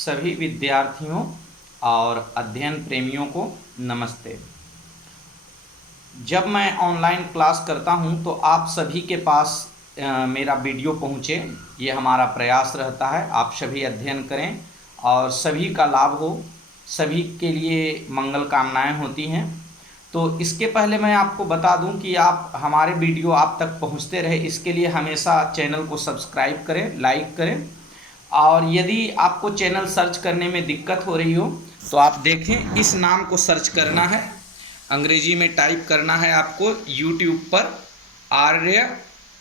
सभी विद्यार्थियों और अध्ययन प्रेमियों को नमस्ते। जब मैं ऑनलाइन क्लास करता हूं तो आप सभी के पास मेरा वीडियो पहुंचे, ये हमारा प्रयास रहता है। आप सभी अध्ययन करें और सभी का लाभ हो, सभी के लिए मंगल कामनाएं होती हैं। तो इसके पहले मैं आपको बता दूं कि आप हमारे वीडियो आप तक पहुंचते रहे, इसके लिए हमेशा चैनल को सब्सक्राइब करें, लाइक करें। और यदि आपको चैनल सर्च करने में दिक्कत हो रही हो तो आप देखें, इस नाम को सर्च करना है, अंग्रेजी में टाइप करना है आपको यूट्यूब पर आर्य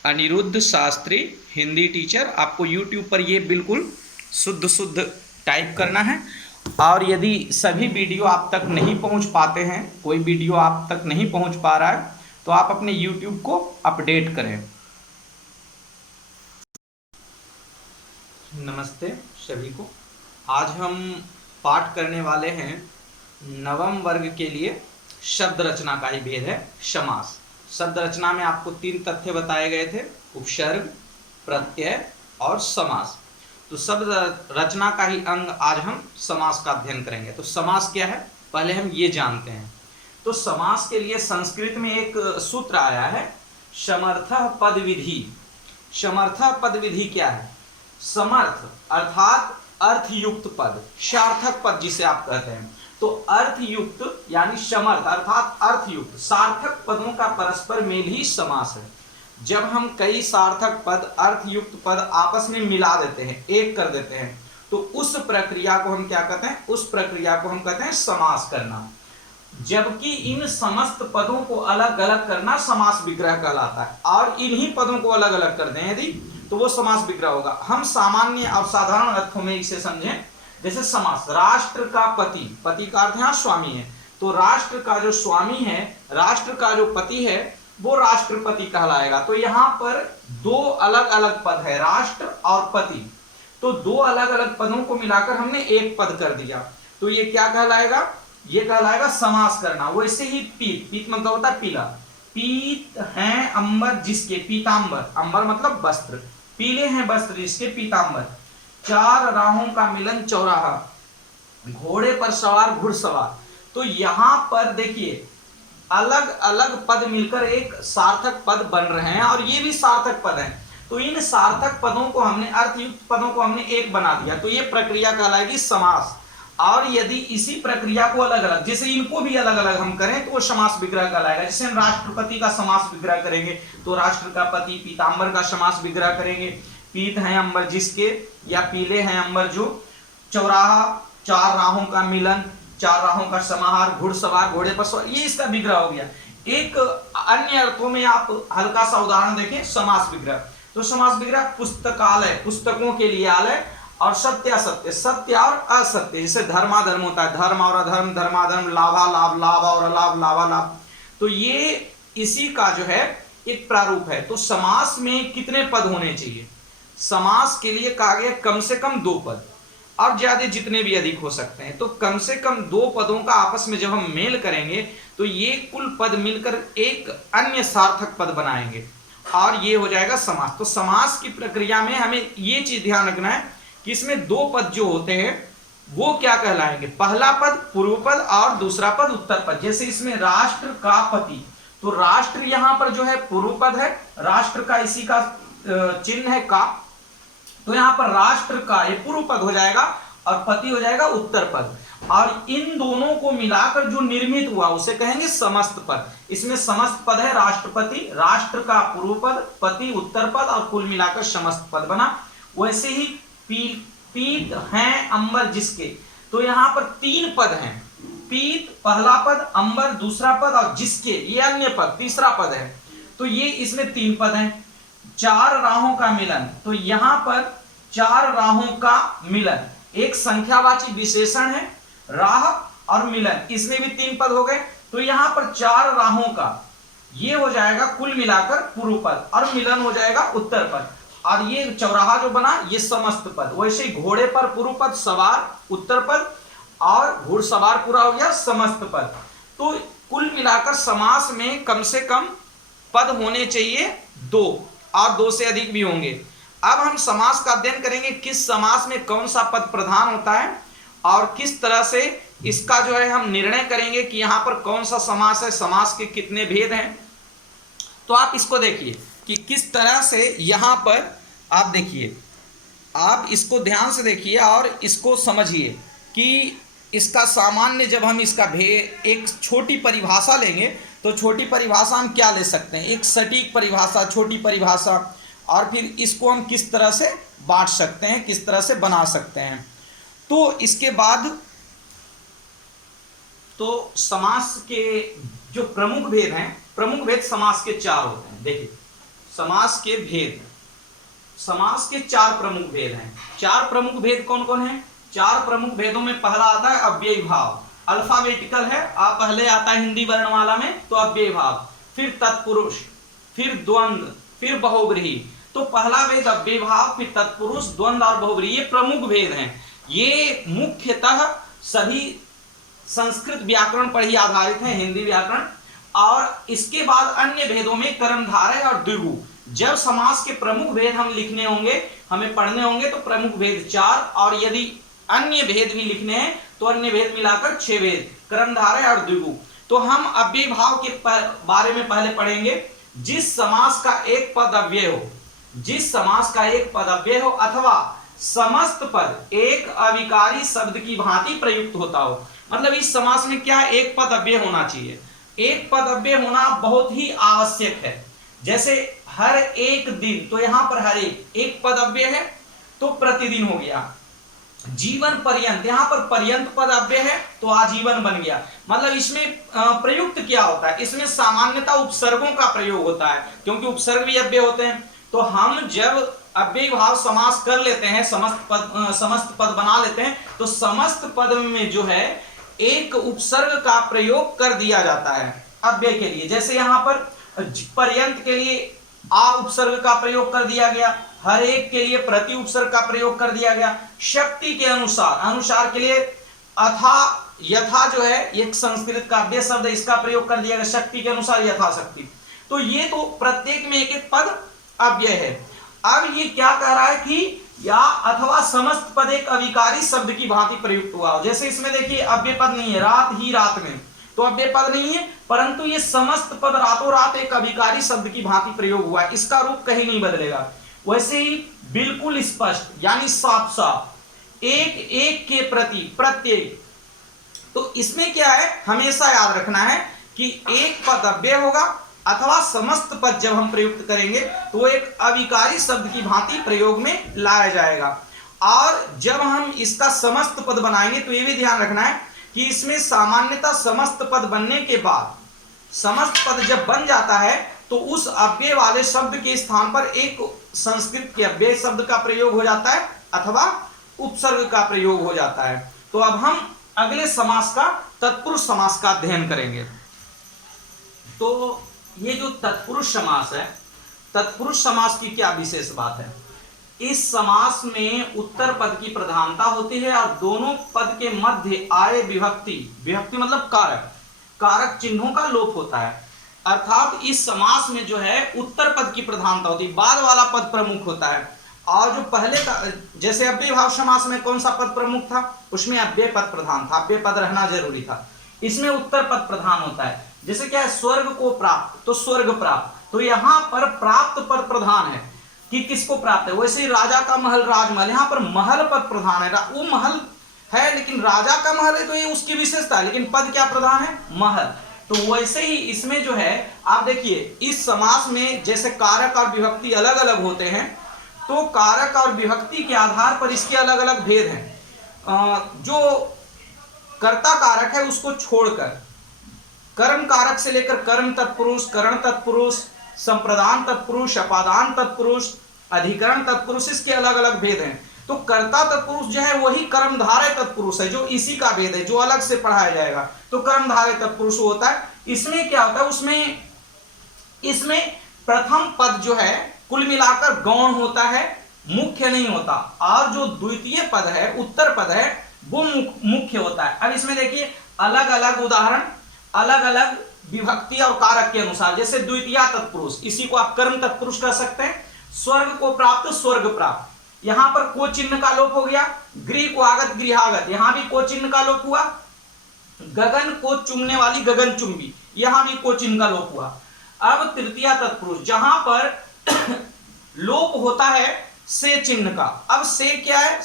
अनिरुद्ध शास्त्री हिंदी टीचर। आपको यूट्यूब पर ये बिल्कुल शुद्ध टाइप करना है। और यदि सभी वीडियो आप तक नहीं पहुंच पाते हैं, कोई वीडियो आप तक नहीं पहुंच पा रहा है, तो आप अपने यूट्यूब को अपडेट करें। नमस्ते सभी को। आज हम पाठ करने वाले हैं नवम वर्ग के लिए शब्द रचना का ही भेद है समास। शब्द रचना में आपको 3 तथ्य बताए गए थे, उपसर्ग, प्रत्यय और समास। तो शब्द रचना का ही अंग आज हम समास का अध्ययन करेंगे। तो समास क्या है पहले हम ये जानते हैं। तो समास के लिए संस्कृत में एक सूत्र आया है, समर्थः पद विधि। समर्थः पद विधि क्या है? समर्थ अर्थात अर्थयुक्त पद, सार्थक पद जिसे आप कहते हैं। तो अर्थयुक्त यानी समर्थ अर्थात अर्थयुक्त सार्थक पदों का परस्पर मेल ही समास है। जब हम कई सार्थक पद, अर्थयुक्त पद आपस में मिला देते हैं, एक कर देते हैं, तो उस प्रक्रिया को हम क्या कहते हैं? उस प्रक्रिया को हम कहते हैं समास करना। जबकि इन समस्त पदों को अलग अलग करना समास विग्रह कहलाता है, और इन्हीं पदों को अलग अलग कर दें यदि, तो वो समास विग्रह होगा। हम सामान्य और साधारण अर्थों में इसे समझें। जैसे समास, राष्ट्र का पति, पति का अर्थ यहाँ स्वामी है, तो राष्ट्र का जो स्वामी है, राष्ट्र का जो पति है, वो राष्ट्रपति कहलाएगा। तो यहाँ पर 2 अलग अलग पद है, राष्ट्र और पति। तो 2 अलग अलग पदों को मिलाकर हमने एक पद कर दिया, तो ये क्या कहलाएगा? ये कहलाएगा समास करना। वैसे ही पीत, पीत मतलब होता है पीला। पीत हैं अंबर जिसके, पीतांबर, अंबर मतलब वस्त्र, पीले हैं वस्त्र जिसके, पीतांबर। 4 राहों का मिलन चौराहा, घोड़े पर सवार घुड़सवार। तो यहां पर देखिए अलग अलग पद मिलकर एक सार्थक पद बन रहे हैं, और ये भी सार्थक पद हैं। तो इन सार्थक पदों को हमने, अर्थयुक्त पदों को हमने एक बना दिया, तो ये प्रक्रिया कहलाएगी समास। और यदि इसी प्रक्रिया को अलग अलग, जैसे इनको भी अलग अलग हम करें, तो वो समास विग्रह कहलाएगा। जैसे हम राष्ट्रपति का समास विग्रह करेंगे तो राष्ट्र का पति, पीतांबर का समास विग्रह करेंगे, पीत हैं अंबर जिसके, या पीले हैं अंबर जो, चौराहा 4 राहों का मिलन, 4 राहों का समाहार, घुड़सवार घोड़े पर सवार, ये इसका विग्रह हो गया। एक अन्य अर्थों में आप हल्का सा उदाहरण देखें, समास विग्रह। तो समास विग्रह पुस्तकालय, पुस्तकों के लिए आलय, और सत्यासत्य, सत्य और असत्य। जैसे धर्माधर्म होता है, धर्म और अधर्म, धर्माधर्म, लाभा लाभ, लाभ और अलाभ, लाभा लाभ। तो ये इसी का जो है एक प्रारूप है। तो समास में कितने पद होने चाहिए? समास के लिए कहा गया कम से कम 2 पद, और ज्यादा जितने भी अधिक हो सकते हैं। तो कम से कम 2 पदों का आपस में जब हम मेल करेंगे तो ये कुल पद मिलकर एक अन्य सार्थक पद बनाएंगे, और ये हो जाएगा समास। तो समास की प्रक्रिया में हमें ये चीज ध्यान रखना है कि इसमें 2 पद जो होते हैं वो क्या कहलाएंगे? पहला पद पूर्व पद और दूसरा पद उत्तर पद। जैसे इसमें राष्ट्र का पति, तो राष्ट्र यहां पर जो है पूर्व पद है, राष्ट्र का इसी का चिन्ह है का, तो यहां पर राष्ट्र का ये पूर्व पद हो जाएगा और पति हो जाएगा उत्तर पद। और इन दोनों को मिलाकर जो निर्मित हुआ उसे कहेंगे समस्त पद। इसमें समस्त पद है राष्ट्रपति, राष्ट्र का पूर्व पद, पति उत्तर पद, और कुल मिलाकर समस्त पद बना। वैसे ही पीत हैं अंबर जिसके, तो यहां पर 3 पद हैं, पीत पहला पद, अंबर दूसरा पद, और जिसके ये अन्य पद तीसरा पद है। तो ये इसमें 3 पद हैं। 4 राहों का मिलन, तो यहां पर 4 राहों का मिलन एक संख्यावाची विशेषण है, राह और मिलन, इसमें भी 3 पद हो गए। तो यहां पर 4 राहों का ये हो जाएगा कुल मिलाकर पूर्व पद, और मिलन हो जाएगा उत्तर पद, और ये चौराहा जो बना ये समस्त पद। वैसे घोड़े पर पूर्व पद, सवार उत्तर पद, और घुड़सवार पूरा हो गया समस्त पद। तो कुल मिलाकर समास में कम से कम पद होने चाहिए 2, और 2 से अधिक भी होंगे। अब हम समास का अध्ययन करेंगे, किस समास में कौन सा पद प्रधान होता है और किस तरह से इसका जो है हम निर्णय करेंगे कि यहां पर कौन सा समास है, समास के कितने भेद हैं। तो आप इसको देखिए कि किस तरह से यहां पर आप देखिए, आप इसको ध्यान से देखिए और इसको समझिए कि इसका सामान्य, जब हम इसका भेद, एक छोटी परिभाषा लेंगे तो छोटी परिभाषा हम क्या ले सकते हैं, एक सटीक परिभाषा, छोटी परिभाषा, और फिर इसको हम किस तरह से बांट सकते हैं, किस तरह से बना सकते हैं। तो इसके बाद तो समास के जो प्रमुख भेद हैं, प्रमुख भेद समास के 4 होते हैं। देखिए समास के भेद, समास के 4 प्रमुख भेद हैं। 4 प्रमुख भेद कौन कौन है? 4 प्रमुख भेदों में पहला आता है अव्ययी भाव, अल्फाबेटिकल है, आप पहले आता है हिंदी वर्णमाला में, तो अव्ययी भाव, फिर तत्पुरुष, फिर द्वंद्व, फिर बहुव्रीहि। तो पहला भेद अव्ययी भाव, फिर तत्पुरुष, द्वंद्व और बहुव्रीहि, ये प्रमुख भेद हैं। ये मुख्यतः सभी संस्कृत व्याकरण पर ही आधारित है, हिंदी व्याकरण। और इसके बाद अन्य भेदों में कर्मधारय और द्विगु। जब समास के प्रमुख भेद हम लिखने होंगे, हमें पढ़ने होंगे, तो प्रमुख भेद 4, और यदि अन्य भेद भी लिखने हैं तो अन्य भेद मिलाकर 6 भेद, कर्मधारय और द्विगु। तो हम अव्ययी भाव के बारे में पहले पढ़ेंगे। जिस समास का एक पद अव्यय हो, जिस समास का एक पद अव्यय हो अथवा समस्त पद एक अविकारी शब्द की भांति प्रयुक्त होता हो। मतलब इस समास में क्या, एक पद अव्यय होना चाहिए। एक पद अव्यय होना बहुत ही आवश्यक है। जैसे हर एक दिन, तो यहां पर हर एक पद अव्यय है, तो प्रतिदिन हो गया। जीवन पर्यंत, यहां पर पर्यंत पद अव्यय है तो आजीवन बन गया। मतलब इसमें प्रयुक्त क्या होता है, इसमें सामान्यतः उपसर्गों का प्रयोग होता है, क्योंकि उपसर्ग भी अव्यय होते हैं। तो हम जब अव्ययी भाव समास कर लेते हैं, समस्त पद बना लेते हैं, तो समस्त पद में जो है एक उपसर्ग का प्रयोग कर दिया जाता है अव्यय के लिए। जैसे यहां पर पर्यंत के लिए आ उपसर्ग का प्रयोग कर दिया गया, हर एक के लिए प्रति उपसर्ग का प्रयोग कर दिया गया। शक्ति के अनुसार, अनुसार के लिए अथा, यथा जो है एक संस्कृत का अव्यय शब्द, इसका प्रयोग कर दिया गया, शक्ति के अनुसार यथाशक्ति। तो ये तो प्रत्येक में एक एक पद अव्यय है। अब ये क्या कह रहा है कि या अथवा समस्त पद एक अविकारी शब्द की भांति प्रयुक्त हुआ हो। जैसे इसमें देखिए अव्यय पद नहीं है, रात ही रात में, तो अव्यय पद नहीं है, परंतु ये समस्त पद रातों रात एक अविकारी शब्द की भांति प्रयोग हुआ है, इसका रूप कहीं नहीं बदलेगा। वैसे ही बिल्कुल स्पष्ट, यानी साफ साफ, एक एक के प्रति, प्रत्येक। तो इसमें क्या है, हमेशा याद रखना है कि एक पद अव्यय होगा अथवा समस्त पद जब हम प्रयुक्त करेंगे तो एक अविकारी शब्द की भांति प्रयोग में लाया जाएगा। और जब हम इसका समस्त पद बनाएंगे तो ये भी ध्यान रखना है कि इसमें सामान्यतः समस्त पद बनने के बाद, समस्त पद जब बन जाता है तो उस अव्यय वाले शब्द के स्थान पर एक संस्कृत के अव्यय शब्द का प्रयोग हो जाता है अथवा उपसर्ग का प्रयोग हो जाता है। तो अब हम अगले समास का, तत्पुरुष समास का अध्ययन करेंगे। तो ये जो तत्पुरुष समास है, तत्पुरुष समास की क्या विशेष बात है? इस समास में उत्तर पद की प्रधानता होती है और दोनों पद के मध्य आए विभक्ति, विभक्ति मतलब कारक, कारक चिन्हों का लोप होता है। अर्थात इस समास में जो है उत्तर पद की प्रधानता होती है, बाद वाला पद प्रमुख होता है। और जो पहले का, जैसे अव्ययी भाव समास में कौन सा पद प्रमुख था, उसमें अव्यय पद प्रधान था, अव्यय पद रहना जरूरी था। इसमें उत्तर पद प्रधान होता है। जैसे क्या है, स्वर्ग को प्राप्त, तो स्वर्ग प्राप्त, तो यहां पर प्राप्त पद प्रधान है कि किसको प्राप्त है। वैसे ही राजा का महल, राजमहल, यहां पर महल पद प्रधान है। वो महल है लेकिन राजा का महल है, तो ये उसकी विशेषता है, लेकिन पद क्या प्रधान है, महल। तो वैसे ही इसमें जो है आप देखिए, इस समास में जैसे कारक और विभक्ति अलग अलग होते हैं, तो कारक और विभक्ति के आधार पर इसके अलग अलग भेद हैं। जो कर्ता कारक है उसको छोड़कर कर्म कारक से लेकर कर्म तत्पुरुष, करण तत्पुरुष, संप्रदान तत्पुरुष, अपादान तत्पुरुष, अधिकरण तत्पुरुष, इसके अलग अलग भेद हैं। तो कर्ता तत्पुरुष जो है वही कर्मधारय तत्पुरुष है, जो इसी का भेद है, जो अलग से पढ़ाया जाएगा। तो कर्मधारय तत्पुरुष होता है। इसमें क्या होता है, इसमें प्रथम पद जो है कुल मिलाकर गौण होता है, मुख्य नहीं होता, और जो द्वितीय पद है, उत्तर पद है, वो मुख्य होता है। अब इसमें देखिए अलग अलग उदाहरण, अलग अलग विभक्ति और कारक के अनुसार। जैसे द्वितीय तत्पुरुष, इसी को आप कर्म तत्पुरुष कह सकते हैं, स्वर्ग को प्राप्त, स्वर्ग प्राप्त। यहां पर को चिन्ह का लोप हो गया, गृह को आगत, गृहागत, यहां भी को चिन्ह का लोप हुआ। गगन को चुमने वाली, गगन चुंबी, यहां भी को चिन्ह का लोप हुआ। अब तृतीया तत्पुरुष, जहां पर लोप होता है से चिन्ह का। अब से क्या है,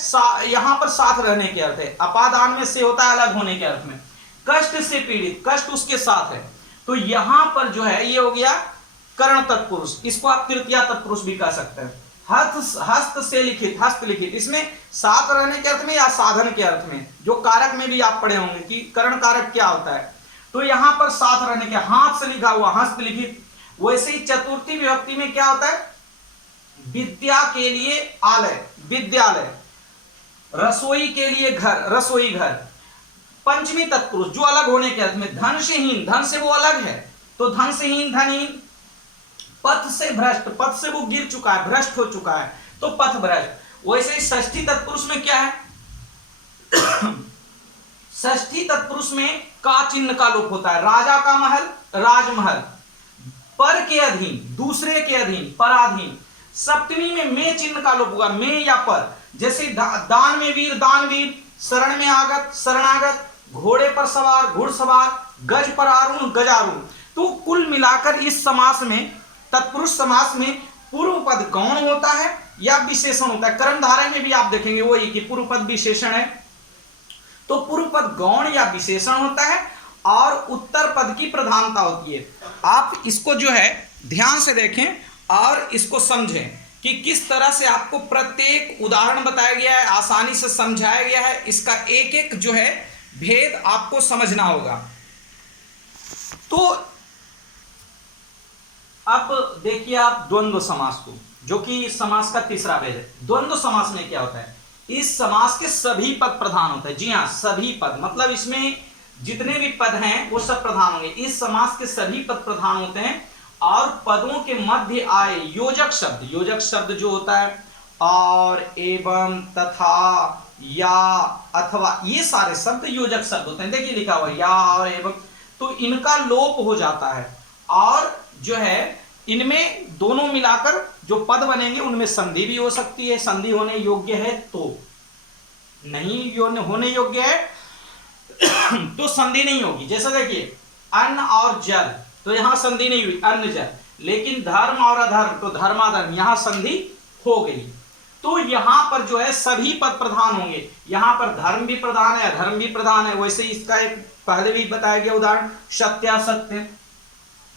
यहां पर साथ रहने के अर्थ है। अपादान में से होता है अलग होने के अर्थ में। कष्ट से पीड़ित, कष्ट उसके साथ है, तो यहां पर जो है ये हो गया कर्ण तत्पुरुष, इसको आप तृतीया तत्पुरुष भी कह सकते हैं। हस्त से लिखित, हस्त लिखित, इसमें साथ रहने के अर्थ में या साधन के अर्थ में, जो कारक में भी आप पढ़े होंगे कि कर्ण कारक क्या होता है, तो यहां पर साथ रहने के, हाथ से लिखा हुआ हस्त लिखित। वैसे ही चतुर्थी विभक्ति में क्या होता है, विद्या के लिए आलय, विद्यालय, रसोई के लिए घर, रसोई घर। पंचमी तत्पुरुष जो अलग होने के अर्थ में, धन से हीन, धन से वो अलग है तो धन से हीन, धनहीन। पथ से भ्रष्ट, पथ से वो गिर चुका है, भ्रष्ट हो चुका है तो पथ भ्रष्ट। वैसे ही षष्ठी तत्पुरुष में क्या है, षष्ठी तत्पुरुष में का चिन्ह का लोप होता है। राजा का महल, राजमहल। पर के अधीन, दूसरे के अधीन, पराधीन। सप्तमी में चिन्ह का लोप होगा, में या पर। जैसे दान में वीर, दानवीर। शरण में आगत, शरणागत। घोड़े पर सवार, घुड़सवार। गज पर आरूढ़, गजारूढ़। तो कुल मिलाकर इस समास में, तत्पुरुष समास में, पूर्व पद गौण होता है या विशेषण होता है। कर्मधारय में भी आप देखेंगे वही कि पूर्व पद विशेषण है, तो पूर्व पद गौण या विशेषण होता है और उत्तर पद की प्रधानता होती है। आप इसको जो है ध्यान से देखें और इसको समझें कि किस तरह से आपको प्रत्येक उदाहरण बताया गया है, आसानी से समझाया गया है। इसका एक एक जो है भेद आपको समझना होगा। तो अब देखिए आप द्वंद्व समास को, जो कि समास का तीसरा भेद है। द्वंद्व समास में क्या होता है, इस समास के सभी पद प्रधान होते हैं। जी हाँ, सभी पद, मतलब इसमें जितने भी पद हैं वो सब प्रधान होंगे। इस समास के सभी पद प्रधान होते हैं और पदों के मध्य आए योजक शब्द, योजक शब्द जो होता है और, एवं, तथा, या, अथवा, ये सारे शब्द योजक शब्द होते हैं। देखिए लिखा हुआ या और एवं, तो इनका लोप हो जाता है और जो है इनमें दोनों मिलाकर जो पद बनेंगे उनमें संधि भी हो सकती है। संधि होने योग्य है तो, नहीं होने योग्य है तो संधि नहीं होगी। जैसे देखिए अन्न और जल, तो यहां संधि नहीं हुई, अन्न जल। लेकिन धर्म और अधर्म, तो धर्माधर्म, यहां संधि हो गई। तो यहां पर जो है सभी पद प्रधान होंगे। यहां पर धर्म भी प्रधान है, अधर्म भी प्रधान है। वैसे इसका एक पहले भी बताया गया उदाहरण, सत्यासत्य,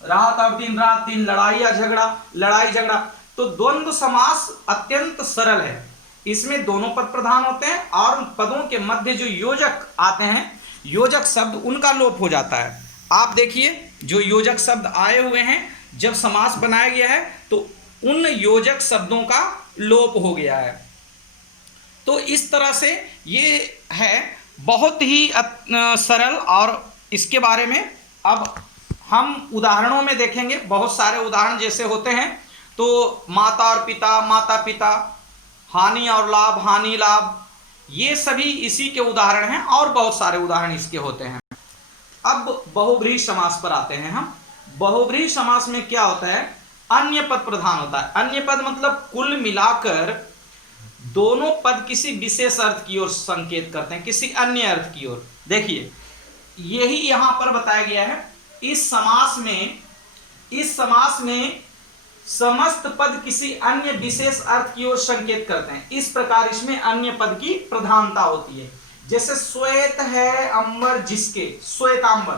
रात और दिन, रात दिन, लड़ाई या झगड़ा, लड़ाई झगड़ा। तो द्वंद्व समास अत्यंत सरल है। इसमें दोनों पद प्रधान होते हैं और पदों के मध्य जो योजक आते हैं, योजक शब्द, उनका लोप हो जाता है। आप देखिए जो योजक शब्द आए हुए हैं, जब समास बनाया गया है तो उन योजक शब्दों का लोप हो गया है। तो इस तरह से ये है, बहुत ही सरल। और इसके बारे में अब हम उदाहरणों में देखेंगे। बहुत सारे उदाहरण जैसे होते हैं, तो माता और पिता, माता पिता, हानि और लाभ, हानि लाभ, ये सभी इसी के उदाहरण हैं और बहुत सारे उदाहरण इसके होते हैं। अब बहुब्रीहि समास पर आते हैं हम। बहुब्रीहि समास में क्या होता है, अन्य पद प्रधान होता है। अन्य पद मतलब कुल मिलाकर दोनों पद किसी विशेष अर्थ की ओर संकेत करते हैं, किसी अन्य अर्थ की ओर। देखिए यही यहां पर बताया गया है। इस समास में समस्त पद किसी अन्य विशेष अर्थ की ओर संकेत करते हैं। इस प्रकार इसमें अन्य पद की प्रधानता होती है। जैसे श्वेत है अंबर जिसके, श्वेतांबर,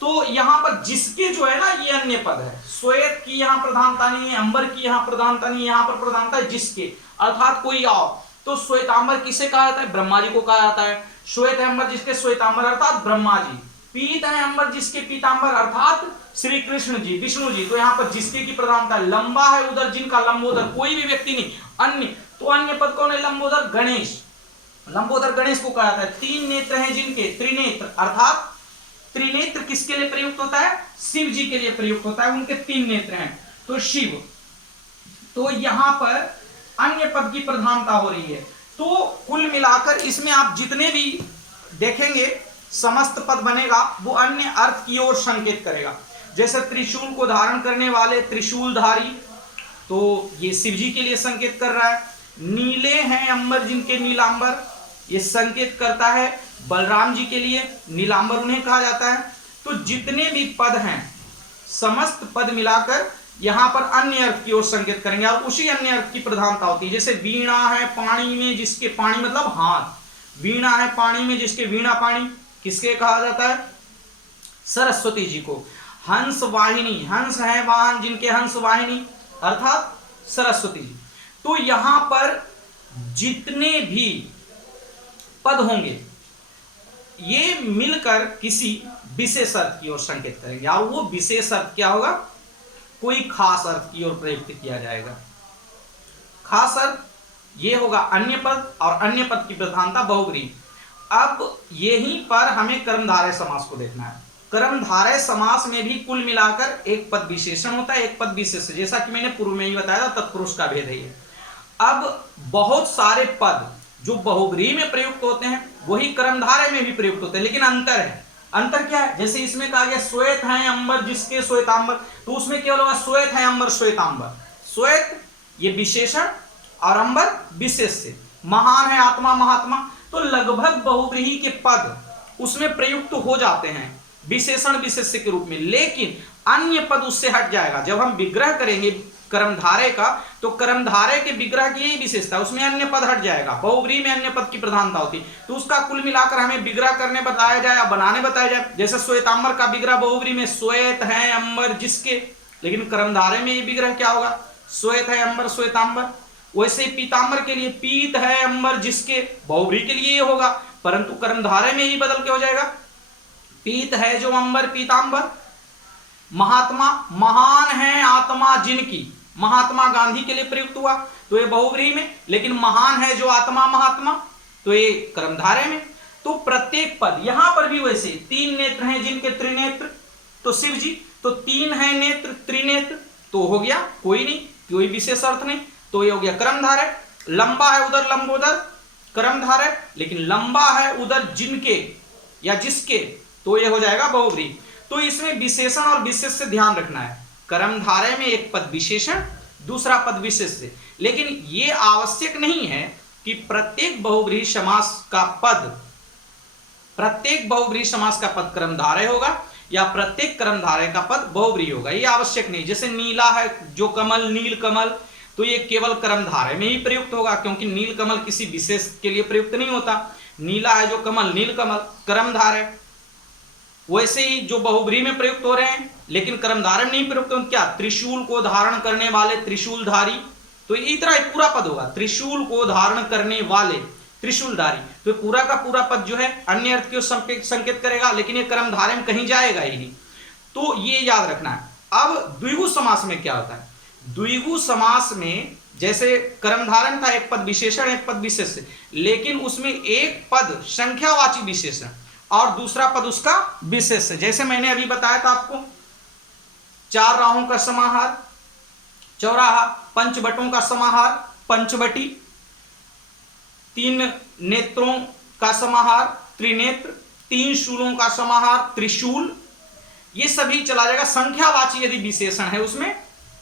तो यहां पर जिसके जो है ना ये अन्य पद है। श्वेत की यहां प्रधानता नहीं है, अंबर की यहां प्रधानता नहीं है, यहां पर प्रधानता है जिसके, अर्थात कोई और। तो श्वेतांबर किसे कहा जाता है, ब्रह्मा जी को कहा जाता है। श्वेत है अंबर जिसके, श्वेतांबर अर्थात ब्रह्मा जी। पीत है अंबर जिसके, पीतांबर अर्थात श्री कृष्ण जी, विष्णु जी। तो यहाँ पर जिसके की प्रधानता है। लंबा है उधर जिनका, लंबोदर, कोई भी व्यक्ति नहीं, अन्य। तो अन्य पद कौन है, लंबोदर, गणेश। लंबोदर गणेश को कहा जाता है। तीन नेत्र हैं जिनके, त्रिनेत्र, अर्थात त्रिनेत्र किसके लिए प्रयुक्त होता है, शिव जी के लिए प्रयुक्त होता है। उनके तीन नेत्र हैं तो शिव। तो यहां पर अन्य पद की प्रधानता हो रही है। तो कुल मिलाकर इसमें आप जितने भी देखेंगे समस्त पद बनेगा वो अन्य अर्थ की ओर संकेत करेगा। जैसे त्रिशूल को धारण करने वाले, त्रिशूलधारी, तो ये शिव जी के लिए संकेत कर रहा है। नीले हैं अंबर जिनके नीलांबर, ये संकेत करता है बलराम जी के लिए, नीलांबर उन्हें कहा जाता है। तो जितने भी पद हैं समस्त पद मिलाकर यहां पर अन्य अर्थ की ओर संकेत करेंगे और उसी अन्य अर्थ की प्रधानता होती है। जैसे वीणा है पानी में जिसके, पानी मतलब हाथ, वीणा है पानी में जिसके वीणा पानी, किसके कहा जाता है? सरस्वती जी को। हंस वाहिनी, हंस है वाहन जिनके हंस वाहिनी अर्थात सरस्वती जी। तो यहां पर जितने भी पद होंगे ये मिलकर किसी विशेष अर्थ की ओर संकेत करेंगे और वो विशेष अर्थ क्या होगा? कोई खास अर्थ की ओर प्रयुक्त किया जाएगा। खास अर्थ ये होगा अन्य पद और अन्य पद की प्रधानता बहुब्रीहि। अब यहीं पर हमें कर्मधारय समास को देखना है। कर्मधारय समास में भी कुल मिलाकर एक पद विशेषण होता है, एक पद विशेष, जैसा कि मैंने पूर्व में ही बताया था, तत्पुरुष का भेद है ये। अब बहुत सारे पद जो बहुब्रीहि में प्रयुक्त होते हैं वही कर्मधारय में भी प्रयुक्त होते हैं, लेकिन अंतर है। अंतर क्या है? जैसे इसमें कहा गया श्वेत है अंबर जिसके श्वेतांबर, तो उसमें केवल होगा श्वेत है अंबर श्वेतांबर। श्वेत ये विशेषण और अंबर विशेष से। महान है आत्मा महात्मा, तो लगभग बहुब्रीहि के पद उसमें प्रयुक्त हो जाते हैं विशेषण विशेष्य के रूप में, लेकिन अन्य पद उससे हट जाएगा। जब हम विग्रह करेंगे कर्मधारय का तो कर्मधारय के विग्रह की यही विशेषता, उसमें अन्य पद हट जाएगा। बहुब्रीहि में अन्य पद की प्रधानता होती, तो उसका कुल मिलाकर हमें विग्रह करने बताया जाए या बनाने बताया जाए। जैसे श्वेतांबर का विग्रह बहुब्रीहि में श्वेत है अंबर जिसके, लेकिन कर्मधारय में ये विग्रह क्या होगा? श्वेत है अंबर श्वेतांबर। वैसे पीतांबर के लिए पीत है अंबर जिसके, बहुब्रीहि के लिए ये होगा, परंतु कर्मधारय में ही बदल के हो जाएगा पीत है जो अंबर पीतांबर। महात्मा, महान है आत्मा जिनकी, महात्मा गांधी के लिए प्रयुक्त हुआ तो ये बहुब्रीहि में, लेकिन महान है जो आत्मा महात्मा तो ये कर्मधारय में। तो प्रत्येक पद यहां पर भी वैसे तीन नेत्र हैं जिनके त्रिनेत्र, तो शिव जी, तो तीन है नेत्र त्रिनेत्र, तो हो गया कोई नहीं, कोई विशेष अर्थ नहीं, तो ये हो गया कर्मधारय। लंबा है उधर लंबोदर कर्मधारय, लेकिन लंबा है उधर जिनके या जिसके, तो ये हो जाएगा बहुब्रीहि। तो इसमें विशेषण और विशेष से ध्यान रखना है। कर्मधारय में एक पद विशेषण दूसरा पद विशेष से, लेकिन ये आवश्यक नहीं है कि प्रत्येक बहुब्रीहि समास का पद, प्रत्येक बहुब्रीहि समास का पद कर्मधारय होगा या प्रत्येक कर्मधारय का पद बहुब्रीहि होगा, ये आवश्यक नहीं। जैसे नीला है जो कमल, नील कमल, तो ये केवल कर्मधारय में ही प्रयुक्त होगा, क्योंकि नील कमल किसी विशेष के लिए प्रयुक्त नहीं होता। नीला है जो कमल, नील कमल कर्मधारय। वैसे ही जो बहुब्रीहि में प्रयुक्त हो रहे हैं लेकिन कर्मधारय में नहीं प्रयुक्त हो, क्या? त्रिशूल को धारण करने वाले त्रिशूलधारी, तो इतना पूरा पद होगा, त्रिशूल को धारण करने वाले त्रिशूलधारी, तो पूरा का पूरा पद जो है अन्य अर्थ की संकेत करेगा, लेकिन ये कर्मधारय में कहीं जाएगा ही नहीं, तो ये याद रखना है। अब द्विगु समास में क्या होता है? द्विगु समास में जैसे कर्मधारय था एक पद विशेषण एक पद विशेष, लेकिन उसमें एक पद संख्यावाची विशेषण और दूसरा पद उसका विशेष है। जैसे मैंने अभी बताया था आपको, चार राहों का समाहार चौराहा, पंचवटों का समाहार पंचवटी, तीन नेत्रों का समाहार त्रिनेत्र, तीन शूलों का समाहार त्रिशूल, ये सभी चला जाएगा। संख्यावाची यदि विशेषण है उसमें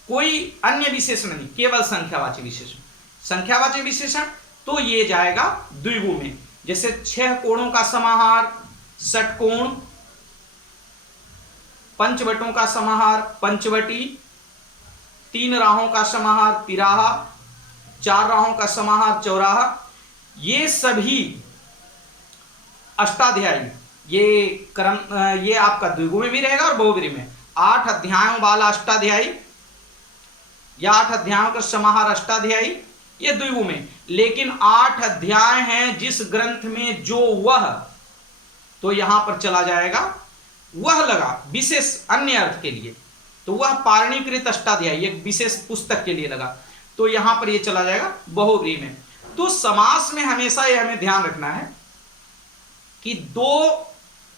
कोई अन्य विशेषण नहीं, केवल संख्यावाची विशेषण, संख्यावाची विशेषण, तो ये जाएगा द्विगु में। जैसे छह कोणों का समाहार षटकोण, पंचवटों का समाहार पंचवटी, तीन राहों का समाहार तिराहा, चार राहों का समाहार चौराहा, ये सभी अष्टाध्यायी, ये आपका द्विगु में भी रहेगा और बहुब्रीहि में। 8 अध्यायों वाला अष्टाध्यायी या 8 अध्यायों का समाहार अष्टाध्यायी, ये द्विगु में। लेकिन 8 अध्याय हैं जिस ग्रंथ में जो वह, तो यहां पर चला जाएगा वह लगा विशेष अन्य अर्थ के लिए, तो वह पारणीकृत अष्टाध्यायी एक विशेष पुस्तक के लिए लगा, तो यहां पर ये चला जाएगा बहुब्रीहि में। तो समास में हमेशा ये हमें ध्यान रखना है कि दो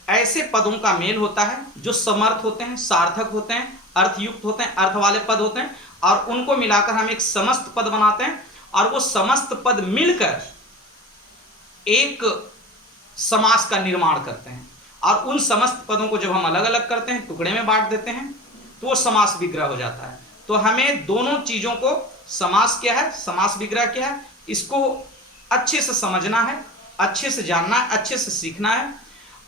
ऐसे पदों का मेल होता है जो समर्थ होते हैं, सार्थक होते हैं, अर्थयुक्त होते हैं, अर्थ वाले पद होते हैं, और उनको मिलाकर हम एक समस्त पद बनाते हैं, और वो समस्त पद मिलकर एक समास का निर्माण करते हैं। और उन समस्त पदों को जब हम अलग अलग करते हैं, टुकड़े में बांट देते हैं, तो वो समास विग्रह हो जाता है। तो हमें दोनों चीजों को, समास क्या है, समास विग्रह क्या है, इसको अच्छे से समझना है, अच्छे से जानना है, अच्छे से सीखना है।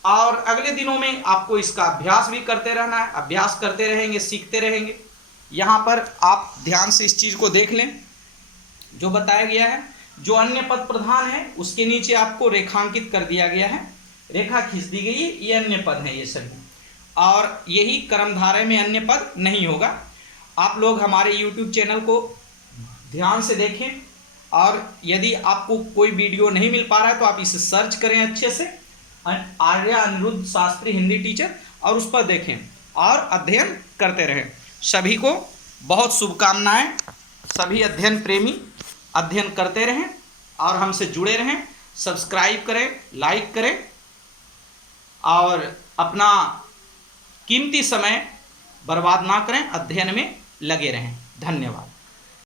और अगले दिनों में आपको इसका अभ्यास भी करते रहना है। अभ्यास करते रहेंगे, सीखते रहेंगे। यहाँ पर आप ध्यान से इस चीज को देख लें जो बताया गया है। जो अन्य पद प्रधान है उसके नीचे आपको रेखांकित कर दिया गया है, रेखा खींच दी गई है, ये अन्य पद है ये सभी। और यही कर्मधारय में अन्य पद नहीं होगा। आप लोग हमारे YouTube चैनल को ध्यान से देखें, और यदि आपको कोई वीडियो नहीं मिल पा रहा है तो आप इसे सर्च करें अच्छे से, आर्य अनिरुद्ध शास्त्री हिंदी टीचर, और उस पर देखें और अध्ययन करते रहें। सभी को बहुत शुभकामनाएं। सभी अध्ययन प्रेमी अध्ययन करते रहें और हमसे जुड़े रहें। सब्सक्राइब करें, लाइक करें और अपना कीमती समय बर्बाद ना करें, अध्ययन में लगे रहें। धन्यवाद।